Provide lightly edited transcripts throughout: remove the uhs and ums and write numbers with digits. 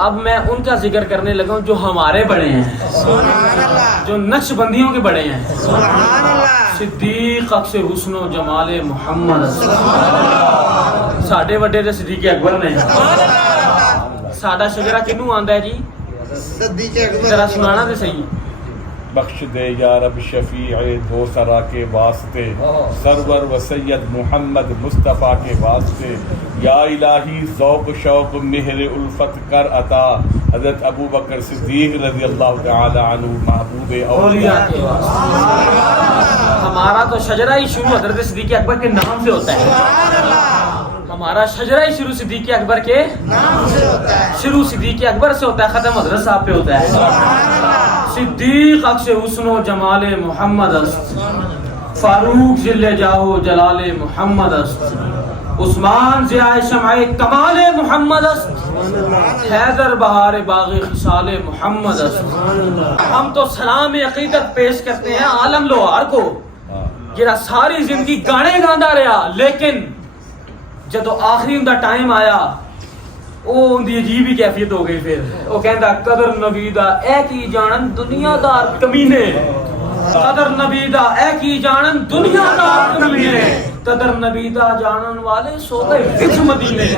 اب میں ان کا ذکر کرنے لگا ہوں جو ہمارے بڑے ہیں، جو نقش بندیوں کے بڑے ہیں۔ صدیق اکثر حسن و جمال محمد، ساڈے وڈے تے صدیق اکبر نے۔ ساڈا شجرہ کنوں آندا ہے جی؟ صدیق اکبر، ذرا سنانا تے صحیح۔ بخش دے یا رب شفیع دو سرا کے واسطے، سرور و سید محمد مصطفیٰ کے واسطے، یا الہی ذوق شوق مہر الفت کر عطا، حضرت ابو بکر صدیق رضی اللہ تعالی عنہ محبوب اولیاء کے واسطے۔ ہمارا تو شجرہ ہی شروع حضرت صدیق اکبر کے نام سے ہوتا ہے۔ ہمارا شجرہ ہی شروع صدیق اکبر کے نام سے ہوتا ہے، شروع صدیق اکبر سے ہوتا ہے، ختم حضرت صاحب پہ ہوتا ہے۔ صدیق اکس حسن و جمال محمد است، فاروق ذل جاہ جلال محمد است، عثمان ضیاء شمع کمال محمد است، حیدر بہار باغ خصال محمد است۔ ہم تو سلام عقیدت پیش کرتے ہیں عالم لوہار کو، جڑا ساری زندگی گانے گاندا رہا، لیکن جدو آخری ان دا ٹائم آیا وہ ان دی عجیب ہی کیفیت ہو گئی۔ پھر وہ کہندا قدر نبی دا اے کی جانن دنیا دار کمینے، قدر نبی دا اے کی جانن دنیا دار کمینے، قدر نبی دا جانن والے سو گئے وچ مدینے۔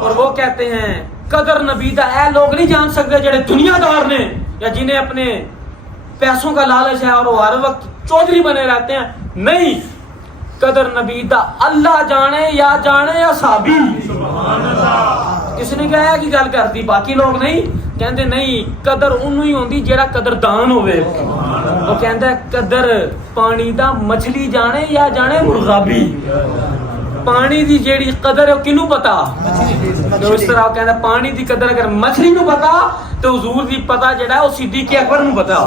اور وہ کہتے ہیں قدر نبی دا اے لوگ نہیں جان سکتے جڑے دنیا دار نے، یا جنہیں اپنے پیسوں کا لالچ ہے اور وہ ہر وقت چودھری بنے رہتے ہیں۔ نہیں، قدر نبی دا اللہ جانے یا صحابی۔ کس نے کہا کہ گل کرتی باقی لوگ نہیں کہندے، نہیں قدر انہوں ہی ہوندی جیڑا قدردان ہوئے۔ وہ کہندا ہے قدر پانی دا مچھلی جانے یا جانے مرغابی۔ پانی دی جیڑی قدر ہے کنوں پتا؟ تو اس طرح وہ کہندا پانی دی قدر اگر مچھلی نو پتا تو حضور دی پتا جڑا ہے وہ صدیق اکبر نو پتا،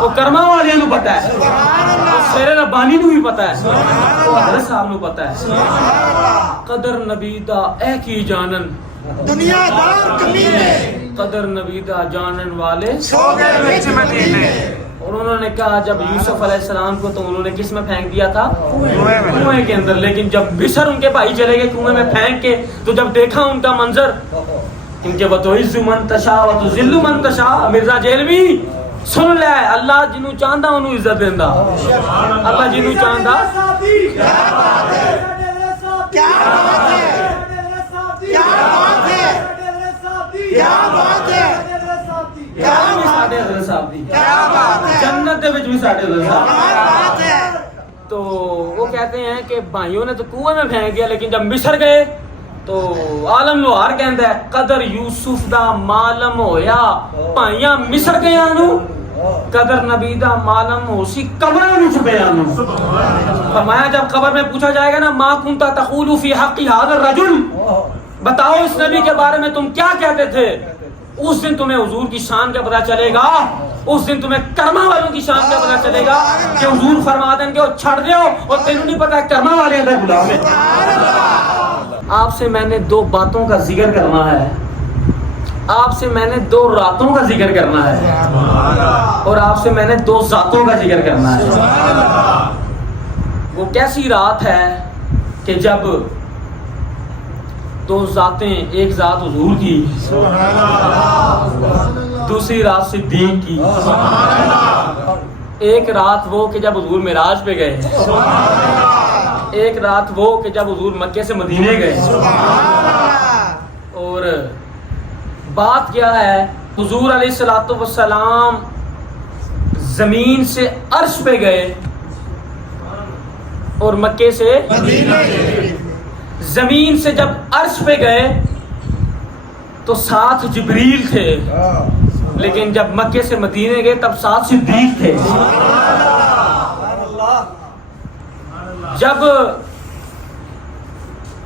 وہ کرما والے نو پتا ہے، وہ شیر ربانی نو بھی پتا ہے، وہ حضرت صاحب نو پتا ہے۔ قدر نبی دا اے کی جانن دنیا دار کمینے، قدر نبی دا جانن والے سو گئے وچ مدینے۔ اور انہوں نے کہا جب یوسف علیہ السلام کو تو انہوں نے کس میں پھینک دیا تھا؟ کنویں کے اندر، لیکن جب مصر ان کے بھائی چلے گئے کنویں میں پھینک کے، تو جب دیکھا ان کا منظر ان کے وَتُعِزُّ مَن تَشَاءُ وَتُذِلُّ مَن تَشَاءُ، مرزا جیلوی سن لے اللہ جنوں چاہندا انہوں عزت دیندا، اللہ جنوں چاہندا۔ کیا بات ہے، کیا بات ہے، کیا بات ہے، کیا بات ہے، کیا بات ہے، جنت دے وچ بھی ساڈے حضرت صاحب۔ کیا بات ہے۔ تو وہ کہتے ہیں کہ بھائیوں نے تو کنویں میں پھینک دیا، لیکن جب مصر گئے تو عالم لوہار کہندا ہے قدر یوسف دا معلوم ہویا بھائیاں مصر گیا نو، قدر نبی دا معلوم ہو سی قبر نو چھپیا نو۔ فرمایا جب قبر میں پوچھا جائے گا نا ما کنت تقول فی حق هذا الرجل، بتاؤ اس نبی کے بارے میں تم کیا کہتے تھے، اس دن تمہیں حضور کی شان کا پتہ چلے گا، اس دن تمہیں کرما والوں کی شان کا پتہ چلے گا کہ حضور فرما دیں گے اور چھڑ دیو اور تینوں نہیں پتا کرما والے اندر غلام ہے۔ آپ سے میں نے دو باتوں کا ذکر کرنا ہے، آپ سے میں نے دو راتوں کا ذکر کرنا ہے، اور آپ سے میں نے دو ذاتوں کا ذکر کرنا ہے۔ وہ کیسی رات ہے کہ جب دو ذاتیں، ایک ذات حضور کی، دوسری رات صدیق کی، ایک رات وہ کہ جب حضور معراج پہ گئے، ایک رات وہ کہ جب حضور مکے سے مدینے گئے۔ اور بات کیا ہے، حضور علیہ الصلوۃ والسلام زمین سے عرش پہ گئے اور مکے سے زمین سے جب عرش پہ گئے تو ساتھ جبریل تھے، لیکن جب مکے سے مدینے گئے تب ساتھ صدیق تھے۔ جب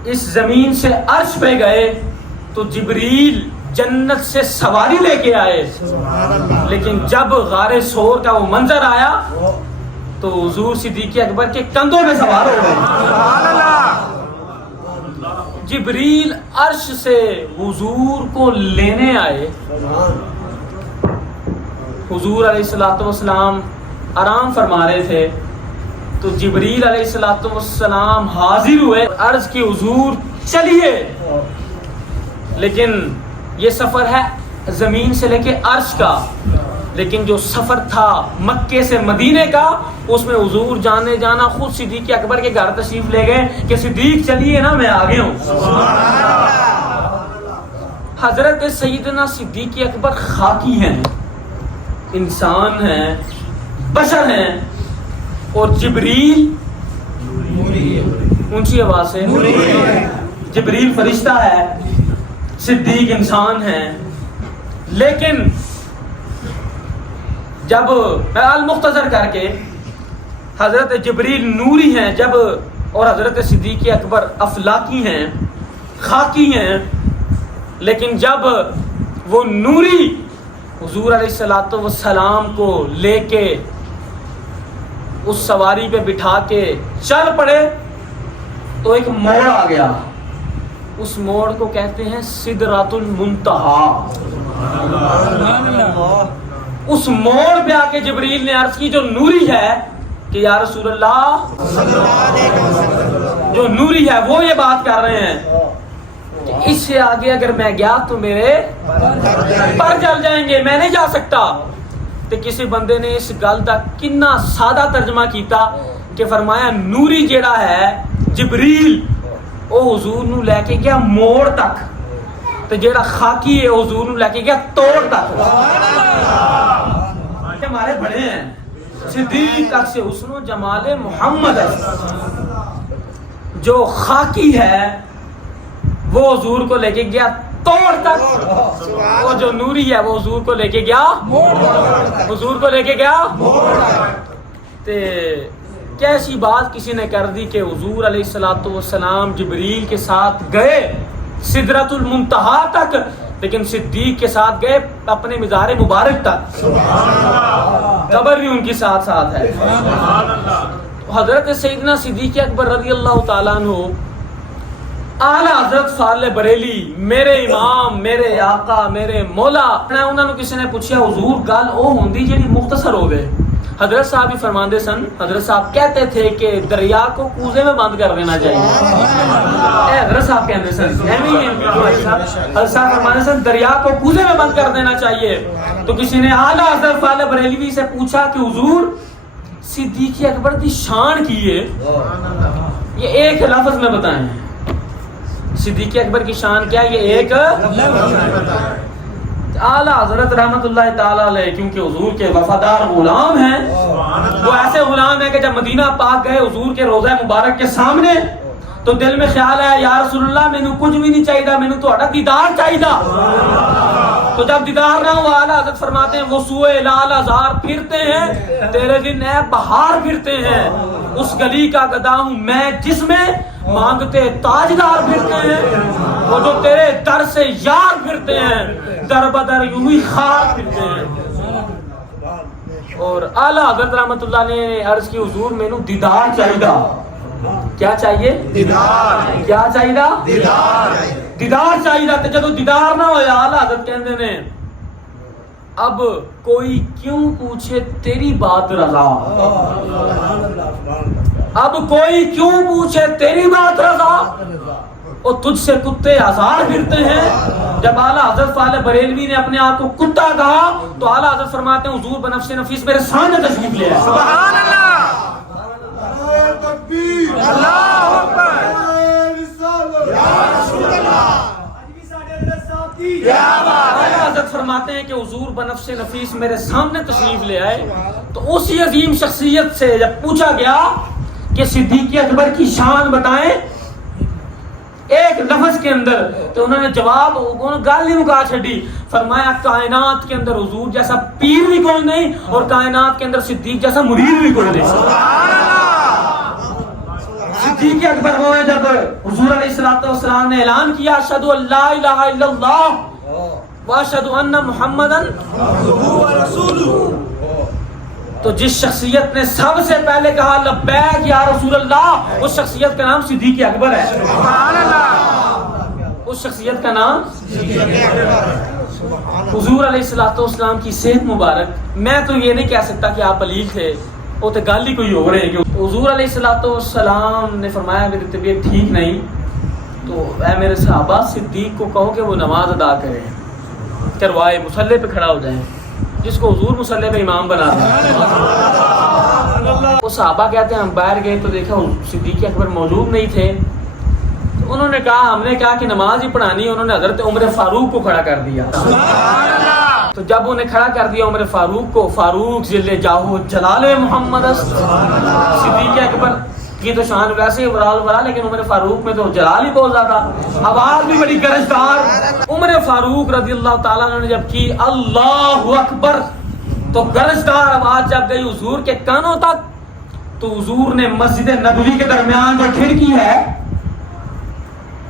اس زمین سے عرش پہ گئے تو جبریل جنت سے سواری لے کے آئے، لیکن جب غار ثور کا وہ منظر آیا تو حضور صدیق اکبر کے کندھوں میں سوار ہو گئے۔ جبریل عرش سے حضور کو لینے آئے، حضور علیہ الصلوۃ والسلام آرام فرما رہے تھے تو جبریل علیہ الصلوۃ والسلام حاضر ہوئے، عرض کی حضور چلیے، لیکن یہ سفر ہے زمین سے لے کے عرش کا، لیکن جو سفر تھا مکے سے مدینے کا اس میں حضور جانے جانا خود صدیق اکبر کے گھر تشریف لے گئے کہ صدیق چلیے نا میں آگے ہوں۔ حضرت سیدنا صدیق اکبر خاکی ہیں، انسان ہیں، بشر ہیں، اور جبریل اونچی آواز سے جبریل فرشتہ ہے، صدیق انسان ہیں۔ لیکن جب المختصر کر کے حضرت جبریل نوری ہیں جب، اور حضرت صدیق اکبر افلاکی ہیں، خاکی ہیں، لیکن جب وہ نوری حضور علیہ السلام کو لے کے اس سواری پہ بٹھا کے چل پڑے تو ایک موڑ آ گیا، اس موڑ کو کہتے ہیں سدرۃ المنتہا۔ اس موڑ پہ آ کے جبریل نے عرض کی جو نوری ہے کہ یا رسول اللہ، جو نوری ہے وہ یہ بات کر رہے ہیں کہ اس سے آگے اگر میں گیا تو میرے پر جل جائیں گے، میں نہیں جا سکتا۔ تو کسی بندے نے اس گل کا کنا سادہ ترجمہ کیتا کہ فرمایا نوری جیڑا ہے جبریل وہ حضور نو لے کے گیا موڑ تک، تو جیڑا خاکی ہے حضور نو لے کے گیا توڑ تک۔ ہمارے بڑے ہیں صدیق اکس حسن و جمال محمد، جو خاکی ہے وہ حضور کو لے کے گیا توڑ تک، وہ جو نوری ہے وہ حضور کو لے کے گیا حضور کو لے کے گیا۔ تے کیسی بات کسی نے کر دی کہ حضور علیہ السلام جبریل کے ساتھ گئے سدرۃ المنتہا تک، لیکن صدیق کے ساتھ گئے اپنے مزار مبارک تک، قبر بھی ان کی ساتھ ساتھ ہے۔ حضرت سیدنا صدیق اکبر رضی اللہ تعالیٰ عنہ اعلیٰ حضرت صالح بریلی، میرے امام، میرے آقا، میرے مولا، انہوں نے کسی نے پوچھا حضور گل او ہوندی جیڑی مختصر ہوگئے؟ حضرت صاحب ہی فرماندے سن، حضرت صاحب کہتے تھے کہ دریا کو کوزے میں بند کر دینا چاہیے۔ حضرت صاحب کہتے سن، حضرت صاحب فرماندے سن دریا کو کوزے میں بند کر دینا چاہیے۔ تو کسی نے اعلیٰ حضرت صالح بریلوی سے پوچھا کہ حضور صدیق اکبر کی شان کی ہے، یہ ایک لفظ میں بتائیں، صدیق اکبر کی شان کیا ہے؟ یہ ایک اعلیٰ حضرت رحمت اللہ تعالیٰ علیہ کیونکہ حضور کے وفادار غلام ہیں، وہ ایسے غلام ہیں کہ جب مدینہ پاک گئے حضور کے روضہ مبارک کے سامنے تو دل میں خیال ہے یا رسول اللہ مینوں کچھ بھی نہیں چاہیے، مینوں تہاڈا دیدار چاہیے۔ تو جب دیدار نہ ہوا اعلیٰ حضرت فرماتے ہیں وہ سوئے لال ہزار پھرتے ہیں تیرے دن اے بہار پھرتے ہیں، اس گلی کا گدا ہوں میں جس میں مانگتے تاجدار پھرتے ہیں، وہ جو تیرے در سے یار پھرتے ہیں در بدر یوں ہی خار پھرتے ہیں۔ اور اعلیٰ حضرت رحمت اللہ نے عرض کی حضور مینوں دیدار چاہیے۔ کیا چاہیے؟ دیدار۔ کیا چاہیے؟ دیدار۔ دیدار چاہیے۔ تو جب دیدار نہ ہویا اعلیٰ حضرت کہندے نے اب کوئی کیوں پوچھے تیری بات رضا، اب کوئی کیوں پوچھے تیری بات رضا، اور تجھ سے کتے ہزار پھرتے ہیں۔ جب اعلیٰ حضرت صالح بریلوی نے اپنے آپ کو کتا کہا تو اعلیٰ حضرت فرماتے ہیں حضور بنفس نفیس میرے سامنے تشریف لے آئے۔ سبحان اللہ، اللہ اکبر، یا رسول اللہ، اعلیٰ حضرت فرماتے ہیں کہ حضور بنفس نفیس میرے سامنے تشریف لے آئے تو اسی عظیم شخصیت سے جب پوچھا گیا کہ صدیق اکبر کی شان بتائیں ایک لفظ کے اندر، تو انہوں نے جواب گال نہیں مکا چھڑی، فرمایا کائنات کے اندر حضور جیسا پیر بھی کوئی نہیں اور کائنات کے اندر صدیق جیسا مرید بھی کوئی نہیں۔ صدیق اکبر وہ ہے جب حضور علیہ السلام نے اعلان کیا اشہد ان لا الہ الا اللہ واشہد ان محمدًا عبدہ ورسولہ، تو جس شخصیت نے سب سے پہلے کہا لبیک یا رسول اللہ اس شخصیت کا نام صدیق اکبر ہے۔ سبحان اللہ، اس شخصیت کا نام حضور علیہ السلام کی صحت مبارک، میں تو یہ نہیں کہہ سکتا کہ آپ علیل تھے، وہ تو گل ہی کوئی ہو رہے ہیں۔ حضور علیہ السلام نے فرمایا میری طبیعت ٹھیک نہیں تو اے میرے صحابہ صدیق کو کہو کہ وہ نماز ادا کرے۔ کروائے, مصلی پہ کھڑا ہو جائے, جس کو حضور مصلی پہ امام بنا دیں. وہ صحابہ کہتے ہیں ہم باہر گئے تو دیکھا صدیق اکبر موجود نہیں تھے, تو انہوں نے کہا, ہم نے کہا کہ نماز ہی پڑھانی ہے. انہوں نے حضرت عمر فاروق کو کھڑا کر دیا. تو جب انہیں کھڑا کر دیا عمر فاروق کو, فاروق ذل جاہو جلال محمد است. صدیق اکبر کی تو شان ویسے ہی برا, لیکن عمر فاروق میں تو جلال ہی بہت زیادہ, آواز بھی بڑی گرجدار. عمر فاروق رضی اللہ تعالیٰ عنہ نے جب کی اللہ اکبر, تو گرجدار آواز جب گئی حضور کے کانوں تک, تو حضور نے مسجد نبوی کے درمیان جو کھڑکی ہے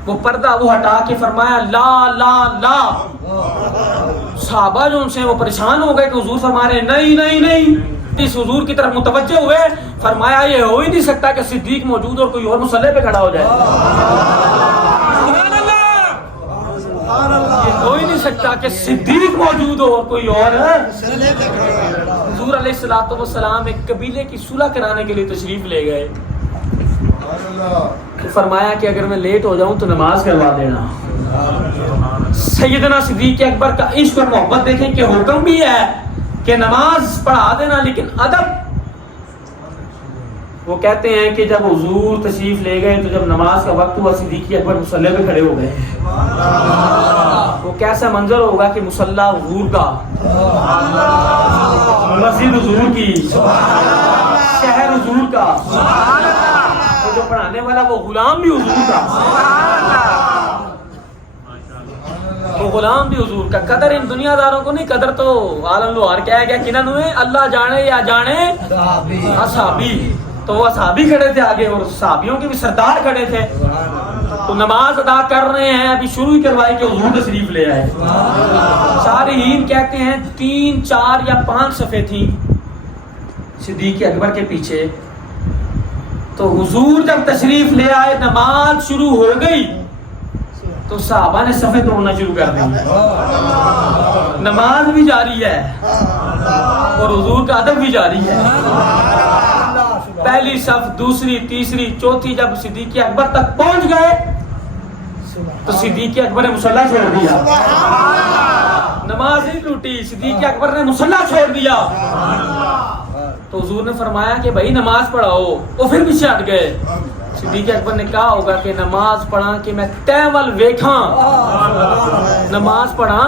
وہ پردہ وہ ہٹا کے فرمایا لا لا لا. صحابہ جو ان سے وہ پریشان ہو گئے کہ حضور فرما رہے ہیں نہیں نہیں نہیں. اس حضور کی طرف متوجہ ہوئے, فرمایا یہ ہو ہی نہیں سکتا کہ صدیق موجود اور کوئی اور مصلی پہ کھڑا ہو جائے. یہ ہو ہی نہیں سکتا کہ صدیق موجود ہو اور کوئی اور. حضور علیہ الصلوۃ والسلام ایک قبیلے کی صلح کرانے کے لیے تشریف لے گئے. فرمایا کہ اگر میں لیٹ ہو جاؤں تو نماز کروا دینا. سیدنا صدیق اکبر کا عشق اور محبت دیکھیں کہ حکم بھی ہے کہ نماز پڑھا دینا, لیکن ادب. وہ کہتے ہیں کہ جب حضور تشریف لے گئے تو جب نماز کا وقت ہوا صدیق اکبر مصلی پہ کھڑے ہو گئے. وہ کیسا منظر ہوگا کہ مصلی حضور کا, مسجد حضور کی, شہر حضور کا, جو پڑھانے والا وہ غلام بھی حضور کا, وہ غلام بھی حضور کا. قدر ان دنیا داروں کو نہیں, قدر تو عالم لوہار کیا ہے, کنن ہوئے اللہ جانے یا جانے اصحابی. تو وہ اصحابی کھڑے تھے آگے اور صحابیوں کے بھی سردار کھڑے تھے. تو نماز ادا کر رہے ہیں, ابھی شروع ہی کروائی کہ حضور تشریف لے آئے. شارحین کہتے ہیں 3 4 یا 5 صفحے تھیں صدیق اکبر کے پیچھے. تو حضور جب تشریف لے آئے, نماز شروع ہو گئی تو صحابہ نے صفیں توڑنا شروع کر دی. نماز بھی جاری ہے اور حضور کا ادب بھی جاری ہے. پہلی صف, دوسری, تیسری, چوتھی, جب صدیق اکبر تک پہنچ گئے تو صدیق اکبر نے مصلی چھوڑ دیا. نماز ہی ٹوٹی, صدیق اکبر نے مصلی چھوڑ دیا. تو حضور نے فرمایا کہ بھائی نماز پڑھاؤ. وہ پھر پیچھے ہٹ گئے. صدیق اکبر نے کہا ہوگا کہ نماز پڑھا کہ میں تیول ویکھاں, نماز پڑھا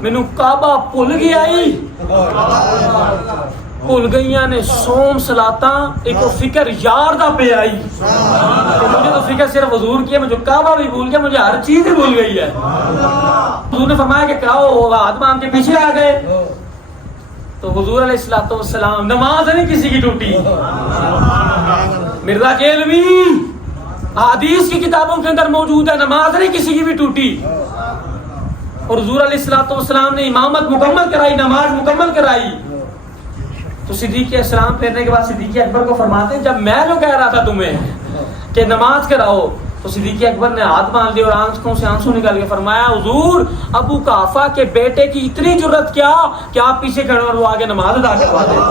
مینوں کعبہ بھل گیا, بھل گئیاں نے سوم صلاتاں, ایک فکر یار دا پہ آئی. مجھے تو فکر صرف حضور کی ہے, مجھے کعبہ بھی بھول گیا, مجھے ہر چیز ہی بھول گئی ہے. حضور نے فرمایا کہ کراؤ, ہاتھ باندھ کے پیچھے آ گئے. تو حضور علیہ الصلوۃ والسلام, نماز نہیں کسی کی ٹوٹی. مرزا کیلوی حدیث کی کتابوں کے اندر موجود ہے, نماز نہیں کسی کی بھی ٹوٹی. اور حضور علیہ الصلوۃ والسلام نے امامت مکمل کرائی, نماز مکمل کرائی. تو صدیق اسلام پھیرنے کے بعد صدیق اکبر کو فرماتے ہیں جب میں جو کہہ رہا تھا تمہیں کہ نماز کراؤ, تو صدیق اکبر نے ہاتھ باندھ لیے اور آنکھوں سے آنسو نکال کے فرمایا حضور ابو قحافہ کے بیٹے کی اتنی جرت کیا کہ آپ پیچھے کھڑے اور وہ آگے نماز ادا کروا دیں.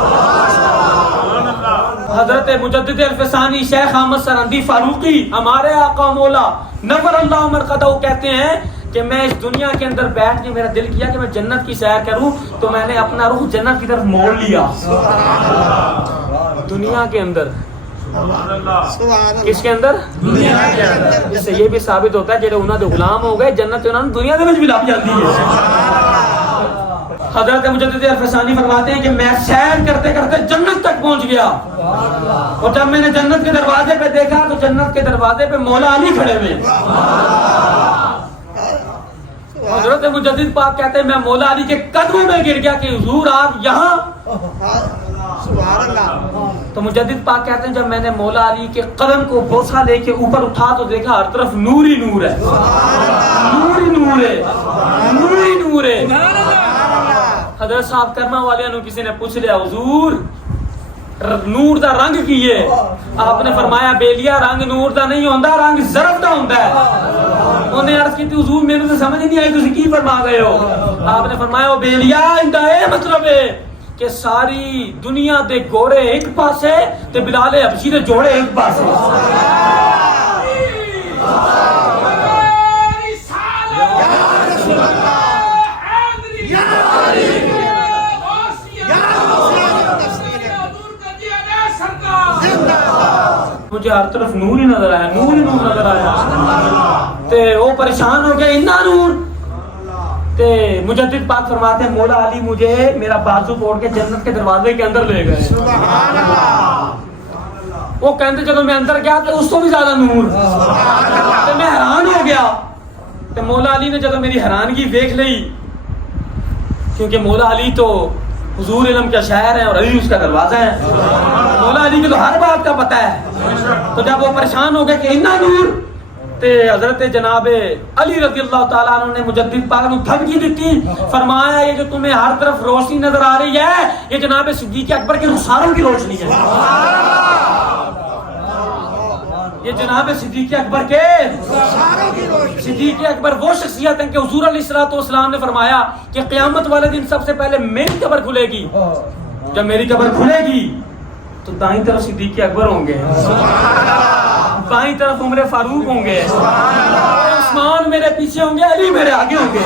حضرت مجدد الفسانی شیخ احمد سرندی فاروقی ہمارے آقا مولا نور اللہ مرقدہ کہتے ہیں کہ میں اس دنیا کے اندر بیٹھ کے میرا دل کیا کہ میں جنت کی سیر کروں, تو میں نے اپنا رخ جنت کی طرف موڑ لیا. دنیا کے اندر, کس کے اندر؟ دنیا کے اندر. اس سے یہ بھی ثابت ہوتا ہے جڑے انہاں دے غلام ہو گئے جنت انہاں نوں دنیا دے وچ بھی لب جاندی ہے. حضرت مجدد الفسانی فرماتے ہیں کہ میں سیر کرتے کرتے جنت تک پہنچ گیا, اور جب میں نے جنت کے دروازے پہ دیکھا تو جنت کے دروازے پہ مولا علی کھڑے ہوئے. حضرت مجدد پاک کہتے ہیں میں مولا علی کے قدموں میں گر گیا کہ حضور آپ یہاں. تو مجدد پاک کہتے ہیں جب میں نے مولا علی کے قدم کو بوسہ لے کے اوپر اٹھا تو دیکھا ہر طرف نور ہی نور ہے, نور ہی نور ہے, نور ہی نور ہے. حضرت صاحب کرما والے نو کسی نے پوچھ لیا حضور نور دا رنگ کی ہے؟ آپ نے فرمایا بیلیا رنگ نور دا نہیں ہوندا, رنگ ظرف دا ہوندا ہے. انہیں عرض کی تھی حضور میرے تو سمجھ نہیں آئی تسی کی فرما گئے ہو؟ آپ نے فرمایا او بیلیا اندا اے مطلب ہے کہ ساری دنیا دے گھوڑے ایک پاسے تے بلال حبشی دے جوڑے ایک پاسے. مجھے ہر طرف نور ہی نظر آیا، نور ہی نور نظر آیا تے وہ پریشان ہو گیا، اتنا نور تے مجدد پاک فرماتے ہیں مولا علی مجھے میرا بازو توڑ کے جنت کے دروازے کے اندر لے گئے. سبحان اللہ. وہ کہتے جب میں اندر گیا تو اس کو بھی زیادہ نور تے میں حیران ہو گیا تے مولا علی نے جب میری حیرانگی دیکھ لی، کیونکہ مولا علی تو حضور علم کا شاعر ہے اور علی اس کا دروازہ ہے، مولا علی کو تو ہر بات کا پتہ ہے. تو جب وہ پریشان ہو گئے کہ اتنا نور تے حضرت جناب علی رضی اللہ تعالیٰ عنہ نے مجدد پاک کو دھمکی دیتی، فرمایا یہ جو تمہیں ہر طرف روشنی نظر آ رہی ہے یہ جناب صدیق اکبر کے رخساروں کی روشنی ہے. یہ جناب صدیق اکبر کے صدیق اکبر وہ شخصیت ہیں کہ حضور علیہ الصلوۃ والسلام نے فرمایا کہ قیامت والے دن سب سے پہلے میری قبر کھلے گی. جب میری قبر کھلے گی تو دائیں طرف صدیق اکبر ہوں گے، بائیں طرف عمر فاروق ہوں گے، عثمان میرے پیچھے ہوں گے، علی میرے آگے ہوں گے.